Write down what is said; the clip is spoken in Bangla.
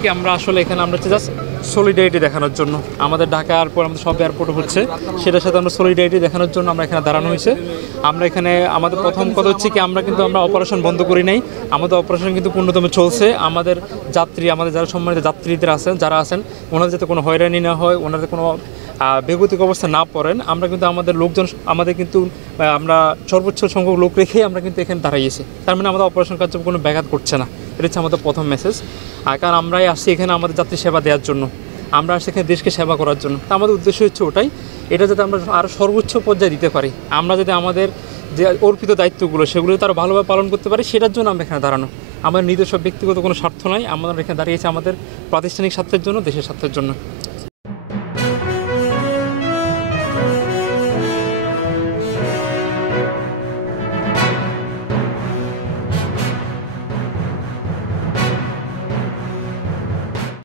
কি আমরা আসলে এখানে আমরা জাস্ট সলিডারিটি দেখানোর জন্য আমাদের ঢাকা এয়ারপোর্ট আমাদের সব এয়ারপোর্টে হচ্ছে, সেটার সাথে আমরা সলিডারিটি দেখানোর জন্য আমরা এখানে দাঁড়ানো হয়েছে। আমরা এখানে আমাদের প্রথম কথা হচ্ছে কি আমরা কিন্তু আমরা অপারেশন বন্ধ করি নাই, আমাদের অপারেশন কিন্তু পূর্ণতমে চলছে। আমাদের যাত্রী, আমাদের যারা সম্মানিত যাত্রীদের আছেন, যারা আছেন, ওনাদের যাতে কোনো হয়রানি না হয়, ওনাদের কোনো বেগতিক অবস্থা না পড়েন, আমরা কিন্তু আমাদের লোকজন আমাদের কিন্তু আমরা সর্বোচ্চ সংখ্যক লোক রেখেই আমরা কিন্তু এখানে দাঁড়াইয়েছি। তার মানে আমাদের অপারেশন কার্য কোনো ব্যাঘাত করছে না। এটা হচ্ছে আমাদের প্রথম মেসেজ। কারণ আমরাই আসছি এখানে আমাদের যাত্রী সেবা দেওয়ার জন্য, আমরা আসছি এখানে দেশকে সেবা করার জন্য। তা আমাদের উদ্দেশ্য হচ্ছে ওটাই, এটা যাতে আমরা আরও সর্বোচ্চ পর্যায়ে দিতে পারি, আমরা যদি আমাদের যে অর্পিত দায়িত্বগুলো সেগুলো তারা ভালোভাবে পালন করতে পারি, সেটার জন্য আমরা এখানে দাঁড়ানো। আমার নিজস্ব ব্যক্তিগত কোনো স্বার্থ নাই, আমরা এখানে দাঁড়িয়েছি আমাদের প্রাতিষ্ঠানিক স্বার্থের জন্য, দেশের স্বার্থের জন্য।